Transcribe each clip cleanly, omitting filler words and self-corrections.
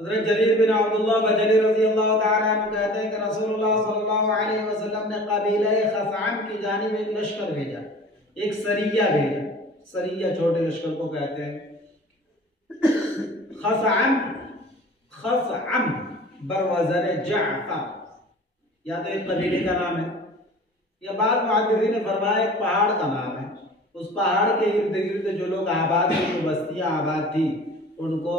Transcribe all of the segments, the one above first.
हज़रत जरीर बिन अब्दुल्लाह बजली रज़ियल्लाहु ताला अन्हु कहते हैं कि रसूलुल्लाह सल्लल्लाहु अलैहि वसल्लम ने कबीला खज़आम की जानिब एक लश्कर भेजा, एक सरिया भेजा। सरिया छोटे लश्कर को कहते हैं। खज़आम खज़आम बरवज़न जअफर, या तो एक कबीले का नाम है या बाद मुहद्दिसीन ने फरमाया एक पहाड़ का नाम है। उस पहाड़ के इर्द गिर्द जो लोग आबाद थे, जो बस्तियां आबाद थी, उनको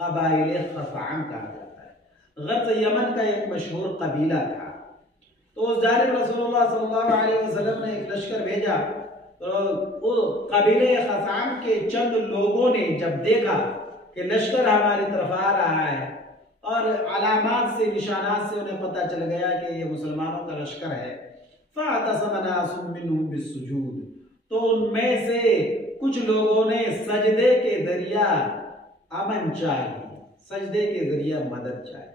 कबाइले खज़आम कहा जाता है। गत यमन का एक मशहूर कबीला था। तो उस जानिब रसूलुल्लाह सल्लल्लाहु अलैहि वसल्लम ने एक लश्कर भेजा। तो वो कबीले खज़आम के चंद लोगों ने जब देखा कि लश्कर हमारी तरफ आ रहा है और अलामात से, निशानात से उन्हें पता चल गया कि ये मुसलमानों का लश्कर है, फ़अतसम नासुम मिनहुम बिस्सुजूद, तो उनमें से कुछ लोगों ने सजदे के जरिया अमन चाहिए, सजदे के जरिए मदद चाहिए।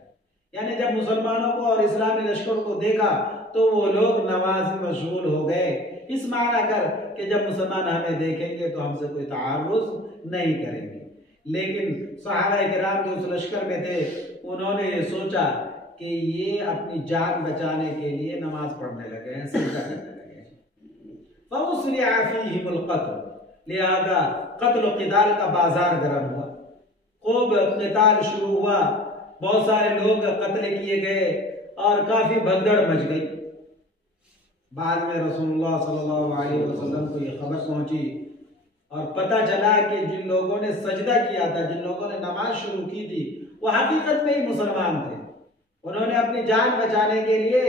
यानी जब मुसलमानों को और इस्लामी लश्कर को देखा तो वो लोग नमाज में मशगूल हो गए, इस माना कर कि जब मुसलमान हमें देखेंगे तो हमसे कोई तारुज़ नहीं करेंगे। लेकिन सहाबा किराम जो उस लश्कर में थे, उन्होंने ये सोचा कि ये अपनी जान बचाने के लिए नमाज पढ़ने लगे हैं, सजदा करने लगे हैं। फ़उस्रिअ फ़ीहिमुल क़त्ल, लिहाजा क़त्ल व क़िताल का बाजार गर्म हुआ, खूब क़िताल शुरू हुआ, बहुत सारे लोग कत्ल किए गए और काफी भगदड़ मच गई। बाद में रसूलुल्लाह सल्लल्लाहु अलैहि वसल्लम को ये खबर पहुंची और पता चला कि जिन लोगों ने सजदा किया था, जिन लोगों ने नमाज शुरू की थी, वो हकीकत में ही मुसलमान थे। उन्होंने अपनी जान बचाने के लिए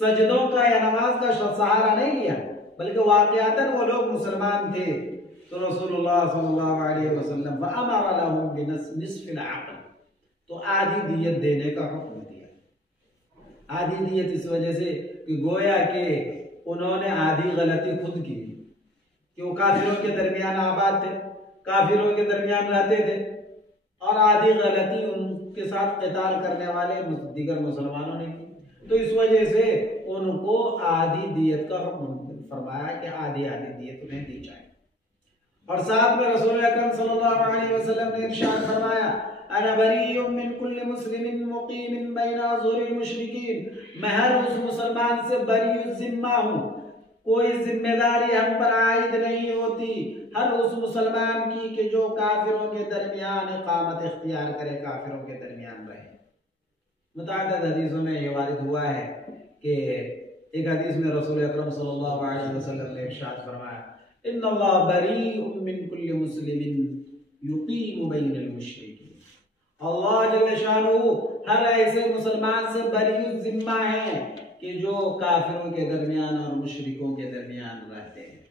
सजदों का या नमाज का सहारा नहीं लिया, बल्कि वाक़िअतन वो लोग मुसलमान थे। तो रसूलुल्लाह सल्लल्लाहु अलैहि वसल्लम वअमरा लहुम बिनिस्फिल अक़ल, तो आधी दियत देने का हुक्म दिया। आधी दियत इस वजह से कि गोया के उन्होंने आधी गलती खुद की, कि वो काफिरों के दरमियान आबाद थे, काफिरों के दरमियान रहते थे, और आधी गलती उनके साथ क़िताल करने वाले दीगर मुसलमानों ने की। तो इस वजह से उनको आधी दियत का हुक्म फरमाया कि आधी आधी दियत उन्हें दी जाए। और साथ में रसूल अकरम सल्लल्लाहु अलैहि वसल्लम ने इरशाद फरमाया, अना बरीउम मिन कुल्लि मुस्लिमिन मुकीमिन बैन अज़हुरिल मुशरिकीन, मैं हर उस मुसलमान से बरी जिम्मा हूँ, कोई जिम्मेदारी हम पर आयद नहीं होती हर उस मुसलमान की कि जो काफिरों के दरमियान इकामत इख्तियार करे, काफिरों के दरमियान रहे। मुतअद्दिद हदीसों में ये वारिद हुआ है कि एक हदीस में रसूल अकरम सल्लल्लाहु अलैहि वसल्लम ने इरशाद फरमाया, इन्नल्लाह बरीउम मिन कुल्लि मुस्लिमिन युकीमु बैनल मुशरिकीन, अल्लाह जल्ल शानुहु हर ऐसे मुसलमान से बरी जिम्मा है कि जो काफिरों के दरमियान और मुशरिकों के दरमियान रहते हैं।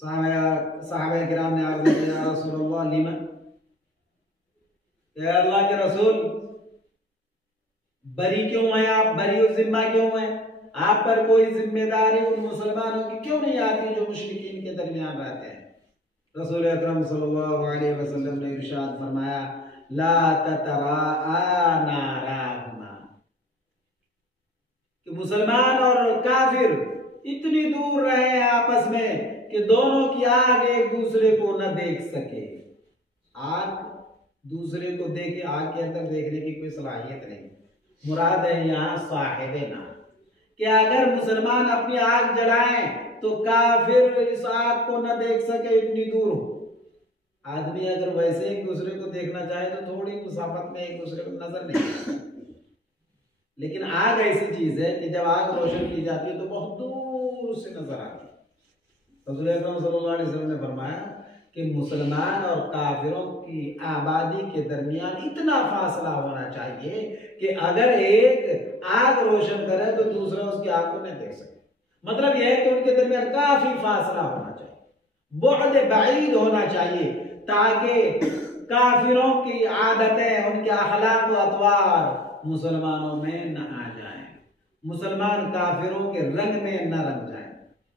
सहाबा किराम ने अर्ज़ किया, या रसूलल्लाह लिमन, या अल्लाह के रसूल बरी क्यों हैं आप, बरी जिम्मा क्यों हैं, आप पर कोई जिम्मेदारी उन मुसलमानों की क्यों नहीं आती जो मुशरिकीन के दरमियान रहते हैं। रसूल अकरम सल्लल्लाहु अलैहि वसल्लम ने इरशाद फरमाया, ला ततराआ नाराहुमा, कि मुसलमान और काफिर इतनी दूर रहे आपस में कि दोनों की आग एक दूसरे को न देख सके। आग दूसरे को देखे, आग के अंदर देखने की कोई सलाहियत नहीं। मुराद है यहाँ साहिबे नार, कि अगर मुसलमान अपनी आग जलाएं तो काफिर इस आग को न देख सके, इतनी दूर हो। आदमी अगर वैसे एक दूसरे को देखना चाहे तो थोड़ी मुसाफत में एक दूसरे को नजर नहीं आता, लेकिन आग ऐसी चीज है कि जब आग रोशन की जाती है तो बहुत दूर से नजर आती है। रसूल अकरम सल्लल्लाहु अलैहि वसल्लम ने फरमाया कि मुसलमान और काफिरों की आबादी के दरमियान इतना फासला होना चाहिए कि अगर एक आग रोशन करे तो दूसरा उसकी आग को नहीं देख सके। मतलब यह है कि उनके दरमियान काफी फासला होना चाहिए, बुअद बाईद होना चाहिए, ताकि काफिरों की आदतें, उनके अखलाक व अतवार मुसलमानों में न आ जाएं, मुसलमान काफिरों के रंग में न रंग जाएं।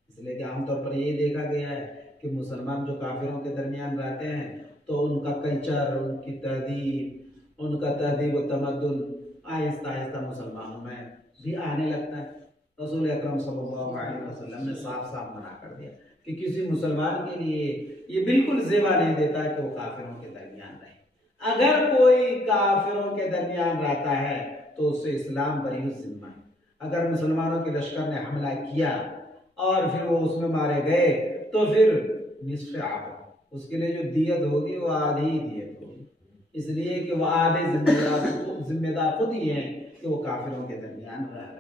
इसलिए कि आमतौर पर यही देखा गया है कि मुसलमान जो काफिरों के दरमियान रहते हैं तो उनका कल्चर, उनकी तहजीब, उनका तहजीब व तमद्दुन आहिस्ता आहिस्ता मुसलमानों में भी आने लगता है। रसूल अकरम सल्लल्लाहु अलैहि वसल्लम ने साफ साफ मना कर दिया कि किसी मुसलमान के लिए ये बिल्कुल ज़ेबा नहीं देता कि वो काफिरों के दरमियान रहे। अगर कोई काफिरों के दरमियान रहता है तो उससे इस्लाम बरी जिम्मा है। अगर मुसलमानों के लश्कर ने हमला किया और फिर वो उसमें मारे गए तो फिर निस्फ़ आब, उसके लिए जो दियत होगी वो आधी ही दियत होगी, इसलिए कि वो आधे जिम्मेदार खुद ही हैं कि वो काफिरों के दरमियान रह